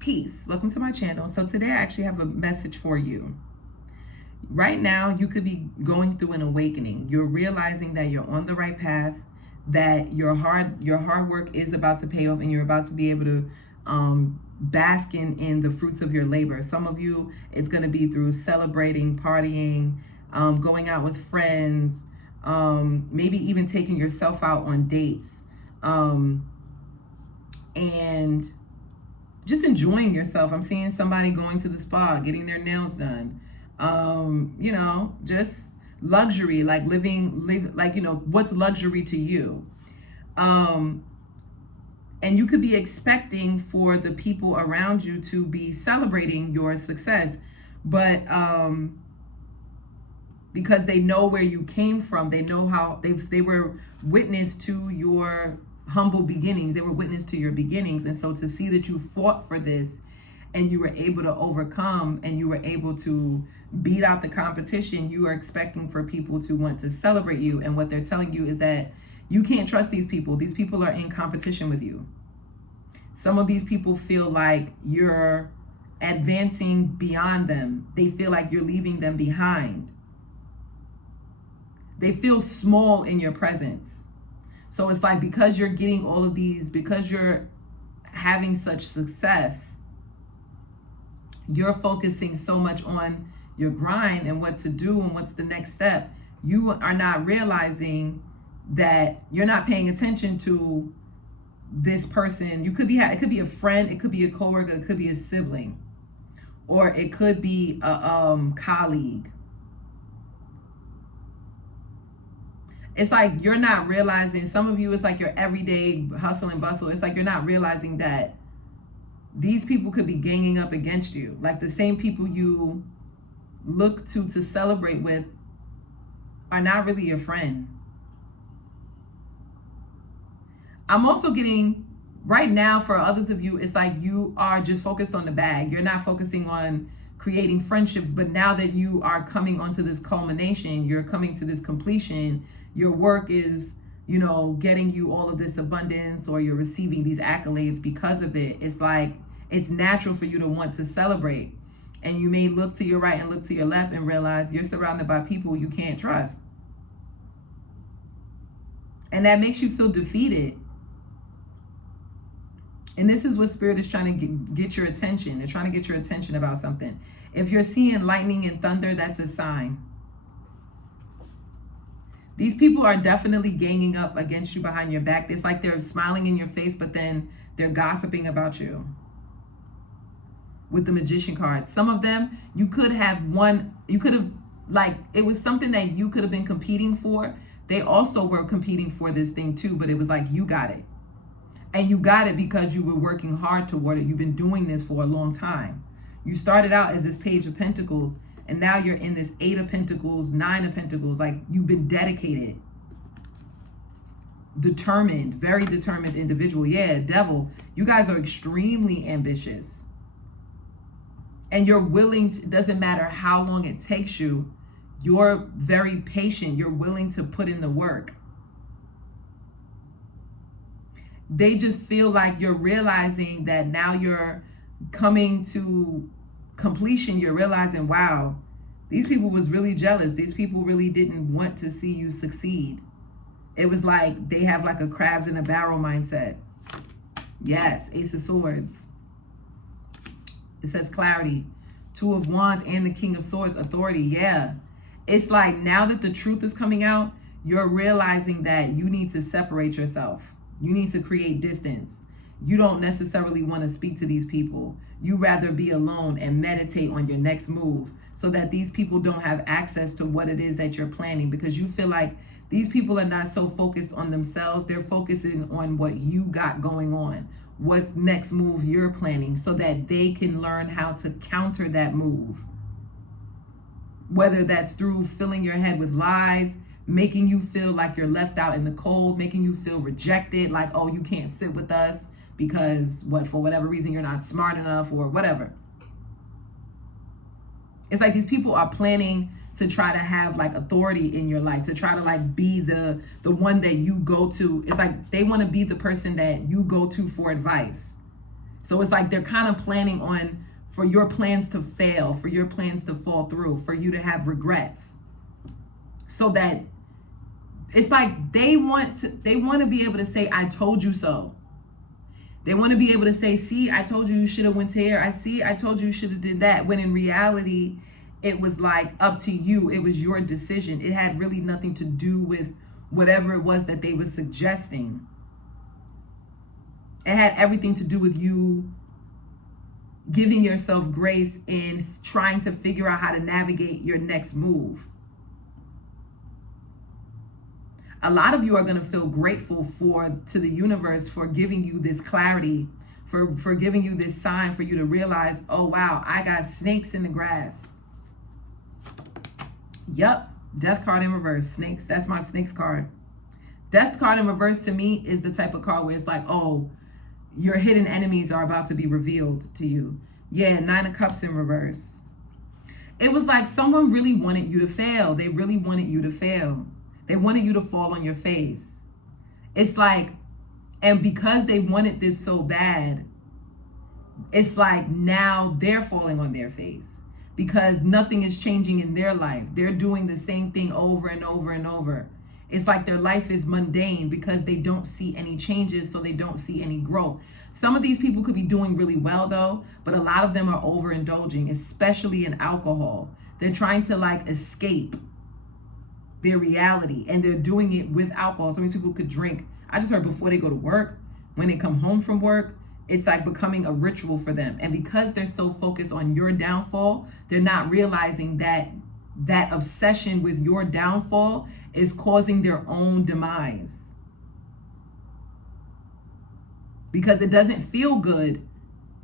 Peace. Welcome to my channel. So today I actually have a message for you. Right now, you could be going through an awakening. You're realizing that you're on the right path, that your hard work is about to pay off, and you're about to be able to bask in the fruits of your labor. Some of you, it's going to be through celebrating, partying, going out with friends, maybe even taking yourself out on dates, and just enjoying yourself. I'm seeing somebody going to the spa, getting their nails done. Just luxury, like what's luxury to you? And you could be expecting for the people around you to be celebrating your success, but because they know where you came from, they know how they were witness to your humble beginnings. They were witness to your beginnings. And so to see that you fought for this and you were able to overcome and you were able to beat out the competition, you are expecting for people to want to celebrate you. And what they're telling you is that you can't trust these people. These people are in competition with you. Some of these people feel like you're advancing beyond them. They feel like you're leaving them behind. They feel small in your presence. So it's like, because you're getting all of these, because you're having such success, you're focusing so much on your grind and what to do and what's the next step. You are not realizing that you're not paying attention to this person. It could be a friend, it could be a coworker, it could be a sibling, or it could be a colleague. It's like you're not realizing, some of you, it's like your everyday hustle and bustle. It's like you're not realizing that these people could be ganging up against you. Like the same people you look to celebrate with are not really your friend. I'm also getting, right now for others of you, it's like you are just focused on the bag. You're not focusing on creating friendships. But now that you are coming onto this culmination, you're coming to this completion, your work is, getting you all of this abundance, or you're receiving these accolades because of it. It's like, it's natural for you to want to celebrate. And you may look to your right and look to your left and realize you're surrounded by people you can't trust. And that makes you feel defeated. And this is what Spirit is trying to get your attention. They're trying to get your attention about something. If you're seeing lightning and thunder, that's a sign. These people are definitely ganging up against you behind your back. It's like they're smiling in your face, but then they're gossiping about you. With the Magician card, some of them, it was something that you could have been competing for. They also were competing for this thing too, but it was like, you got it. And you got it because you were working hard toward it. You've been doing this for a long time. You started out as this Page of Pentacles, and now you're in this 8 of Pentacles, 9 of Pentacles. Like, you've been dedicated, determined, very determined individual. Yeah, Devil, you guys are extremely ambitious. And you're willing to, it doesn't matter how long it takes you, you're very patient. You're willing to put in the work. They just feel like you're realizing that now you're coming to completion. You're realizing, wow, these people was really jealous. These people really didn't want to see you succeed. It was like they have like a crabs in a barrel mindset. Yes, Ace of Swords. It says clarity. 2 of Wands and the King of Swords, authority. Yeah. It's like, now that the truth is coming out, you're realizing that you need to separate yourself. You need to create distance. You don't necessarily want to speak to these people. You rather be alone and meditate on your next move, so that these people don't have access to what it is that you're planning, because you feel like these people are not so focused on themselves. They're focusing on what you got going on, what's next move you're planning, so that they can learn how to counter that move. Whether that's through filling your head with lies, making you feel like you're left out in the cold, making you feel rejected, like, oh, you can't sit with us because for whatever reason you're not smart enough or whatever. It's like these people are planning to try to have like authority in your life, to try to like be the one that you go to. It's like they want to be the person that you go to for advice. So it's like they're kind of planning on for your plans to fail, for your plans to fall through, for you to have regrets. So that it's like they want to be able to say, I told you so. They want to be able to say, see, I told you should have went here. I told you should have did that. When in reality, it was like up to you. It was your decision. It had really nothing to do with whatever it was that they were suggesting. It had everything to do with you giving yourself grace and trying to figure out how to navigate your next move. A lot of you are going to feel grateful to the universe for giving you this clarity, for giving you this sign for you to realize, oh wow, I got snakes in the grass. Yep, death card in reverse, snakes. That's my snakes card. Death card in reverse to me is the type of card where it's like, oh, your hidden enemies are about to be revealed to you. Yeah, 9 of Cups in reverse. It was like someone really wanted you to fail. They really wanted you to fail. They wanted you to fall on your face. It's like, and because they wanted this so bad, it's like now they're falling on their face because nothing is changing in their life. They're doing the same thing over and over and over. It's like their life is mundane because they don't see any changes, so they don't see any growth. Some of these people could be doing really well though, but a lot of them are overindulging, especially in alcohol. They're trying to like escape their reality, and they're doing it with alcohol. Some of these people could drink. I just heard before they go to work, when they come home from work, it's like becoming a ritual for them. And because they're so focused on your downfall, they're not realizing that that obsession with your downfall is causing their own demise. Because it doesn't feel good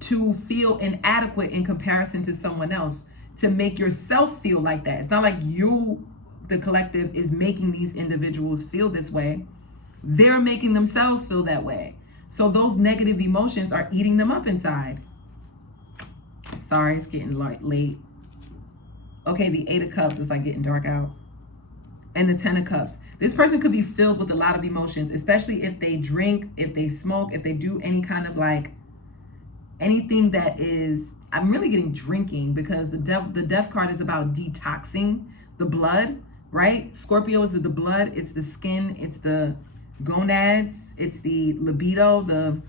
to feel inadequate in comparison to someone else, to make yourself feel like that. It's not like you, the collective, is making these individuals feel this way. They're making themselves feel that way. So those negative emotions are eating them up inside. Sorry, it's getting late. Okay, the 8 of Cups is like getting dark out. And the 10 of Cups. This person could be filled with a lot of emotions, especially if they drink, if they smoke, if they do any kind of like anything that is, I'm really getting drinking because the death card is about detoxing the blood, right? Scorpio is the blood, it's the skin, it's the gonads, it's the libido, the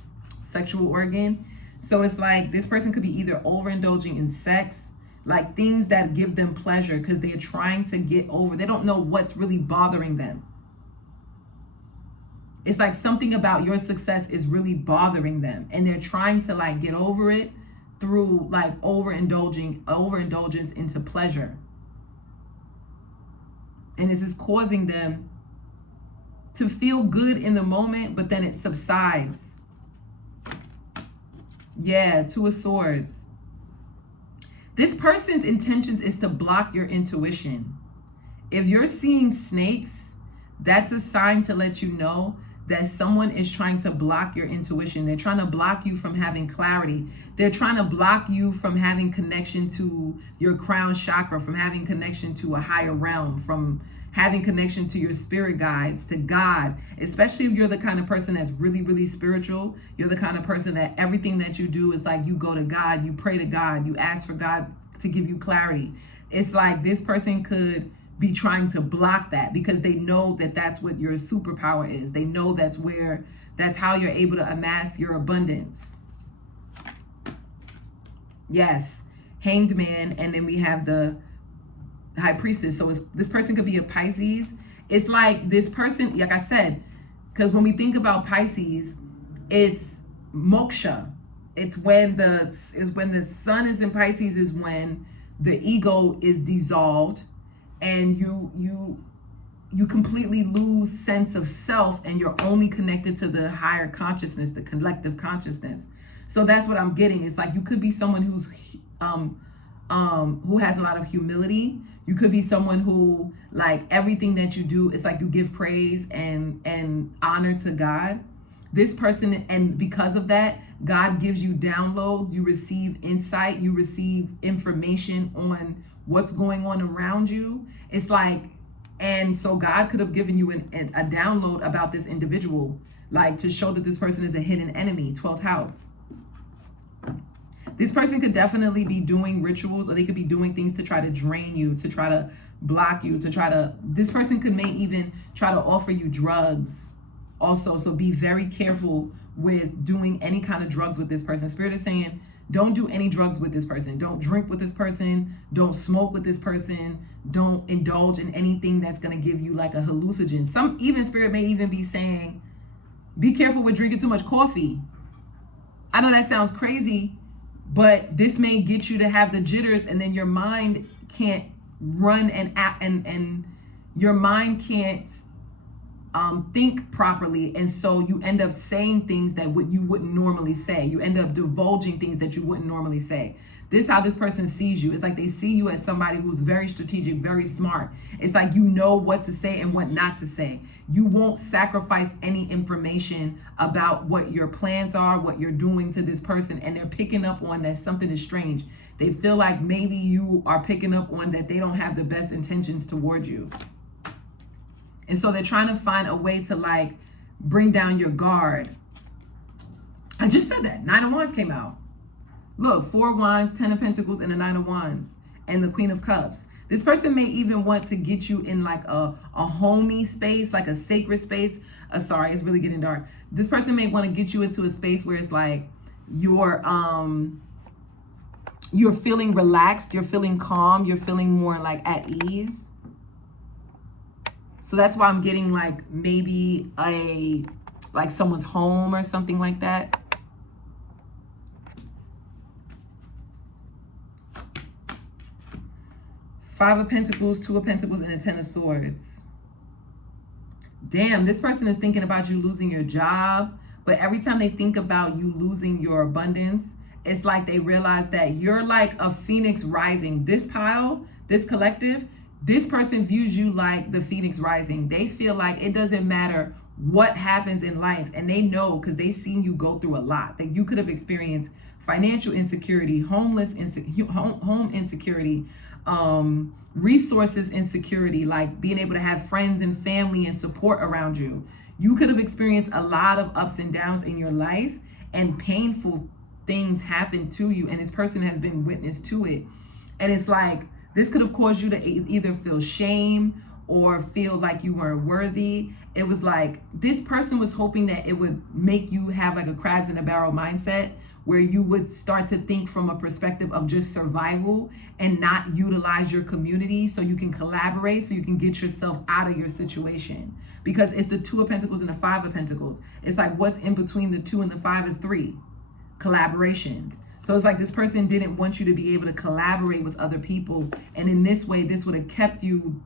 sexual organ. So it's like this person could be either overindulging in sex, like things that give them pleasure because they're trying to get over, they don't know what's really bothering them. It's like something about your success is really bothering them, and they're trying to like get over it through like overindulgence into pleasure. And this is causing them to feel good in the moment, but then it subsides. Yeah, 2 of Swords. This person's intentions is to block your intuition. If you're seeing snakes, that's a sign to let you know that someone is trying to block your intuition. They're trying to block you from having clarity. They're trying to block you from having connection to your crown chakra, from having connection to a higher realm, from having connection to your spirit guides, to God. Especially if you're the kind of person that's really, really spiritual. You're the kind of person that everything that you do is like you go to God, you pray to God, you ask for God to give you clarity. It's like this person could be trying to block that because they know that that's what your superpower is. They know that's how you're able to amass your abundance. Yes, Hanged Man, and then we have the High Priestess. So this person could be a Pisces. It's like this person, like I said, because when we think about Pisces, it's moksha. It's when the sun is in Pisces is when the ego is dissolved, and you completely lose sense of self, and you're only connected to the higher consciousness, the collective consciousness. So that's what I'm getting. It's like you could be someone who has a lot of humility. You could be someone who, like, everything that you do, it's like you give praise and honor to God. This person, and because of that, God gives you downloads, you receive insight, you receive information on what's going on around you. It's like, and so God could have given you a download about this individual, like to show that this person is a hidden enemy, 12th house. This person could definitely be doing rituals, or they could be doing things to try to drain you, to try to block you, this person may even try to offer you drugs also. So be very careful with doing any kind of drugs with this person. Spirit is saying, don't do any drugs with this person. Don't drink with this person. Don't smoke with this person. Don't indulge in anything that's going to give you like a hallucinogen. Spirit may even be saying, be careful with drinking too much coffee. I know that sounds crazy, but this may get you to have the jitters, and then your mind can't run and your mind can't think properly, and so you end up saying things that you wouldn't normally say. You end up divulging things that you wouldn't normally say. This is how this person sees you. It's like they see you as somebody who's very strategic, very smart. It's like you know what to say and what not to say. You won't sacrifice any information about what your plans are, what you're doing to this person, and they're picking up on that something is strange. They feel like maybe you are picking up on that they don't have the best intentions toward you. And so they're trying to find a way to like bring down your guard. I just said that. 9 of Wands came out. Look, 4 of Wands, 10 of Pentacles, and the 9 of Wands, and the Queen of Cups. This person may even want to get you in like a homey space, like a sacred space. Sorry, it's really getting dark. This person may want to get you into a space where it's like you're feeling relaxed, you're feeling calm, you're feeling more like at ease. So that's why I'm getting like maybe like someone's home or something like that. Five of Pentacles, 2 of Pentacles, and a 10 of Swords. Damn, this person is thinking about you losing your job, but every time they think about you losing your abundance, it's like they realize that you're like a phoenix rising. This pile, this collective, this person views you like the phoenix rising. They feel like it doesn't matter what happens in life, and they know because they've seen you go through a lot, that you could have experienced financial insecurity, home insecurity, resources insecurity, like being able to have friends and family and support around you. You could have experienced a lot of ups and downs in your life, and painful things happen to you, and this person has been witness to it. And it's like this could have caused you to either feel shame or feel like you weren't worthy. It was like this person was hoping that it would make you have like a crabs in a barrel mindset, where you would start to think from a perspective of just survival and not utilize your community so you can collaborate, so you can get yourself out of your situation. Because it's the 2 of Pentacles and the 5 of Pentacles. It's like what's in between the 2 and the 5 is 3. Collaboration. So it's like this person didn't want you to be able to collaborate with other people. And in this way, this would have kept you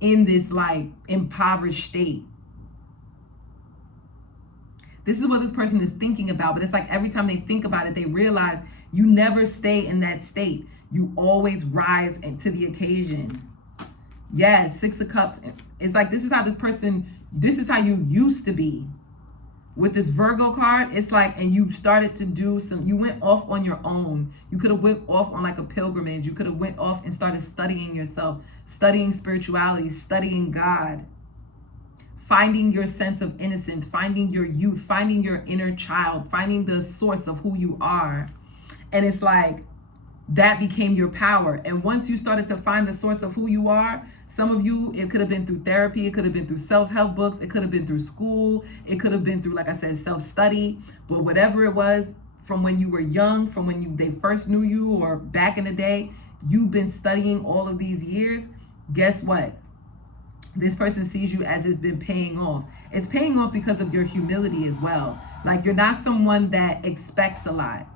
in this like impoverished state. This is what this person is thinking about, but it's like every time they think about it, they realize you never stay in that state. You always rise to the occasion. Yeah, 6 of Cups. It's like this is how this is how you used to be. With this Virgo card, it's like, and you started to do you went off on your own. You could have went off on like a pilgrimage. You could have went off and started studying yourself, studying spirituality, studying God. Finding your sense of innocence, finding your youth, finding your inner child, finding the source of who you are. And it's like that became your power. And once you started to find the source of who you are, some of you, it could have been through therapy, it could have been through self-help books, it could have been through school, it could have been through, like I said, self-study. But whatever it was, from when you were young, from when they first knew you, or back in the day, you've been studying all of these years. Guess what? This person sees you as it's been paying off. It's paying off because of your humility as well. Like you're not someone that expects a lot.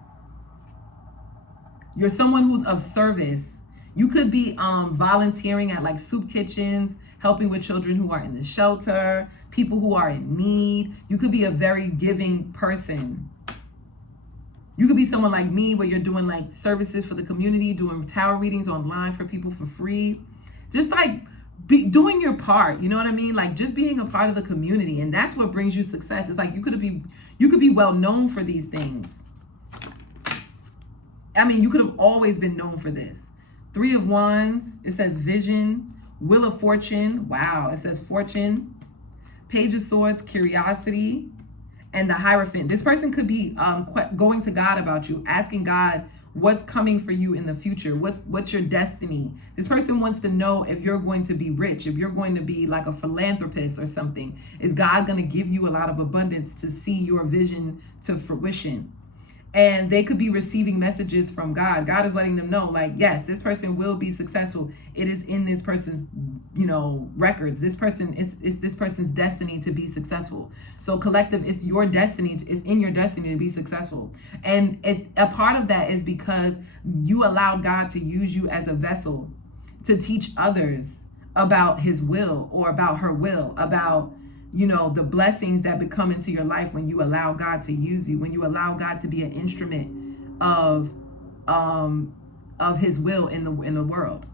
You're someone who's of service. You could be volunteering at like soup kitchens, helping with children who are in the shelter, people who are in need. You could be a very giving person. You could be someone like me where you're doing like services for the community, doing tarot readings online for people for free. Just like doing your part, you know what I mean? Like just being a part of the community, and that's what brings you success. It's like you could be well known for these things. I mean, you could have always been known for this. 3 of Wands, it says vision. Wheel of Fortune, wow, it says fortune. Page of Swords, curiosity. And the Hierophant, this person could be going to God about you, asking God what's coming for you in the future, what's your destiny. This person wants to know if you're going to be rich, if you're going to be like a philanthropist or something. Is God going to give you a lot of abundance to see your vision to fruition? And they could be receiving messages from God. God is letting them know, like, yes, this person will be successful. It is in this person's, records. This person is this person's destiny to be successful. So collective, it's your destiny. It's in your destiny to be successful. And a part of that is because you allowed God to use you as a vessel to teach others about his will or about her will, about the blessings that become into your life when you allow God to use you, when you allow God to be an instrument of his will in the world.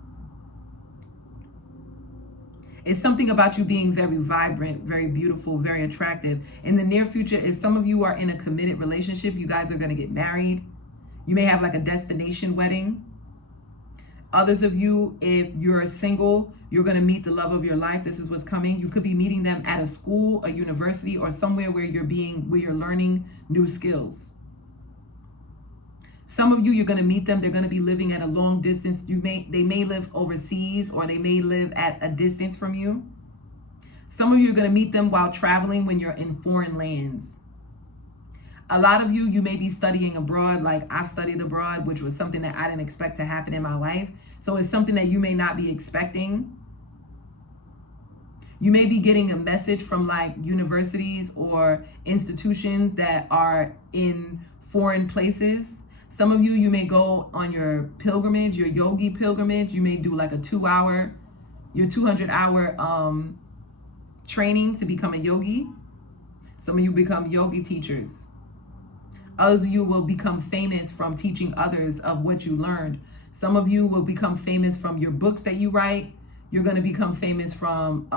It's something about you being very vibrant, very beautiful, very attractive. In the near future, if some of you are in a committed relationship, you guys are going to get married. You may have like a destination wedding. Others of you, if you're single, you're going to meet the love of your life. This is what's coming. You could be meeting them at a school, a university, or somewhere where you're learning new skills. Some of you, you're going to meet them. They're going to be living at a long distance. They may live overseas, or they may live at a distance from you. Some of you are going to meet them while traveling when you're in foreign lands. A lot of you may be studying abroad, like I've studied abroad, which was something that I didn't expect to happen in my life. So it's something that you may not be expecting. You may be getting a message from like universities or institutions that are in foreign places. Some of you may go on your pilgrimage, your yogi pilgrimage. You may do like your 200-hour training to become a yogi. Some of you become yogi teachers. Others of you will become famous from teaching others of what you learned. Some of you will become famous from your books that you write. You're going to become famous from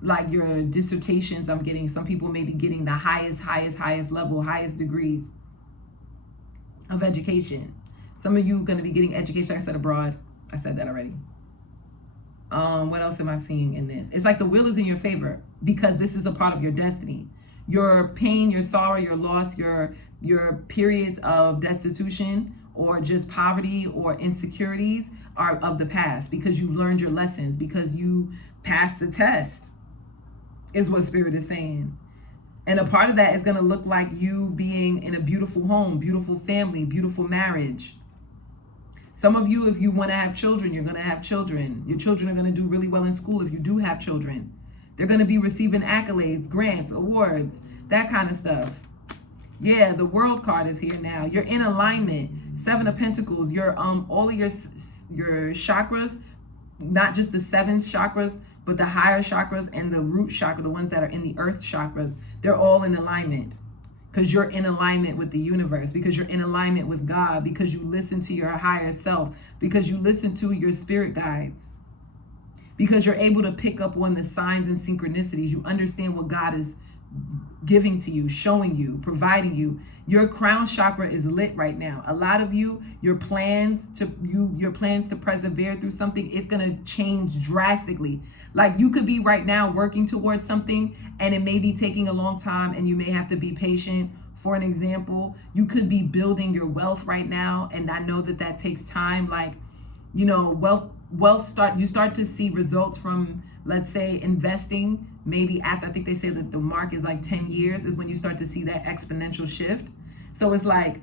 like your dissertations. I'm getting, some people may be getting the highest level, highest degrees of education. Some of you are going to be getting education. I said abroad. I said that already. What else am I seeing in this? It's like the will is in your favor because this is a part of your destiny. Your pain, your sorrow, your loss, your periods of destitution or just poverty or insecurities are of the past because you've learned your lessons, because you passed the test, is what Spirit is saying. And a part of that is going to look like you being in a beautiful home, beautiful family, beautiful marriage. Some of you, if you want to have children, you're going to have children. Your children are going to do really well in school if you do have children. They're going to be receiving accolades, grants, awards, that kind of stuff. Yeah, the World card is here now. You're in alignment. 7 of Pentacles. Your all of your chakras, not just the 7 chakras, but the higher chakras and the root chakra, the ones that are in the earth chakras, they're all in alignment. Because you're in alignment with the universe, because you're in alignment with God, because you listen to your higher self, because you listen to your spirit guides, because you're able to pick up on the signs and synchronicities. You understand what God is giving to you, showing you, providing you. Your crown chakra is lit right now. A lot of you, your plans to persevere through something, it's going to change drastically. Like you could be right now working towards something and it may be taking a long time and you may have to be patient. For an example, you could be building your wealth right now, and I know that takes time. Like, you start to see results from, let's say, investing. Maybe after, I think they say that the mark is like 10 years is when you start to see that exponential shift. So it's like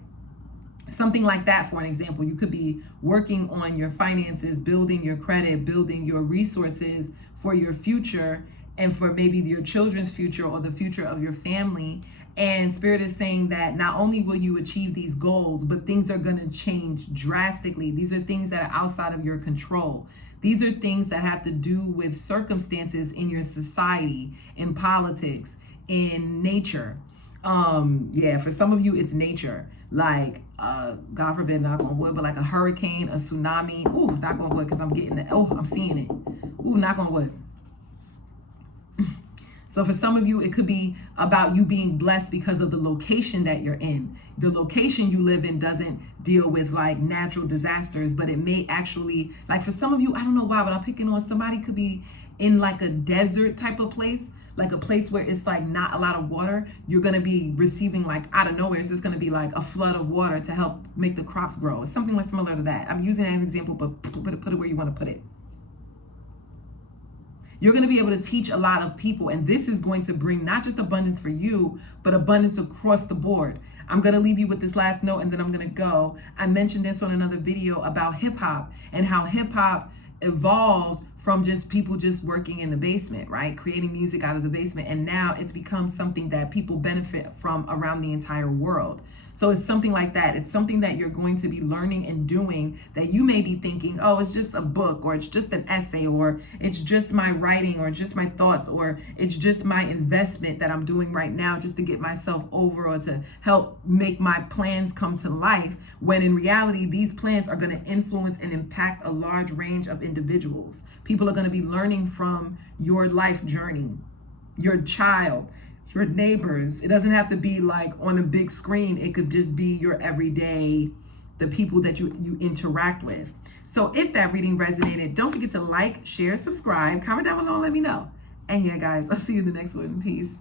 something like that. For an example, you could be working on your finances, building your credit, building your resources for your future and for maybe your children's future or the future of your family. And Spirit is saying that not only will you achieve these goals, but things are going to change drastically. These are things that are outside of your control. These are things that have to do with circumstances in your society, in politics, in nature. For some of you, it's nature. Like, God forbid, knock on wood, but like a hurricane, a tsunami. Ooh, knock on wood, because I'm getting it. Oh, I'm seeing it. Ooh, knock on wood. So for some of you, it could be about you being blessed because of the location that you're in. The location you live in doesn't deal with like natural disasters, but it may actually, like for some of you, I don't know why, but I'm picking on somebody could be in like a desert type of place. like a place where it's like not a lot of water, you're going to be receiving like out of nowhere, it's just going to be like a flood of water to help make the crops grow. It's something like similar to that. I'm using it as an example, but put it where you want to put it. You're going to be able to teach a lot of people, and this is going to bring not just abundance for you, but abundance across the board. I'm going to leave you with this last note, and then I'm going to go. I mentioned this on another video about hip hop and how hip hop evolved from just people just working in the basement, right? Creating music out of the basement. And now it's become something that people benefit from around the entire world. So it's something like that. It's something that you're going to be learning and doing that you may be thinking, oh, it's just a book, or it's just an essay, or it's just my writing, or just my thoughts, or it's just my investment that I'm doing right now just to get myself over or to help make my plans come to life. When in reality, these plans are going to influence and impact a large range of individuals. People are going to be learning from your life journey, your child, your neighbors. It doesn't have to be like on a big screen. It could just be your everyday, the people that you interact with. So if that reading resonated, don't forget to like, share, subscribe, comment down below and let me know. And yeah, guys, I'll see you in the next one. Peace.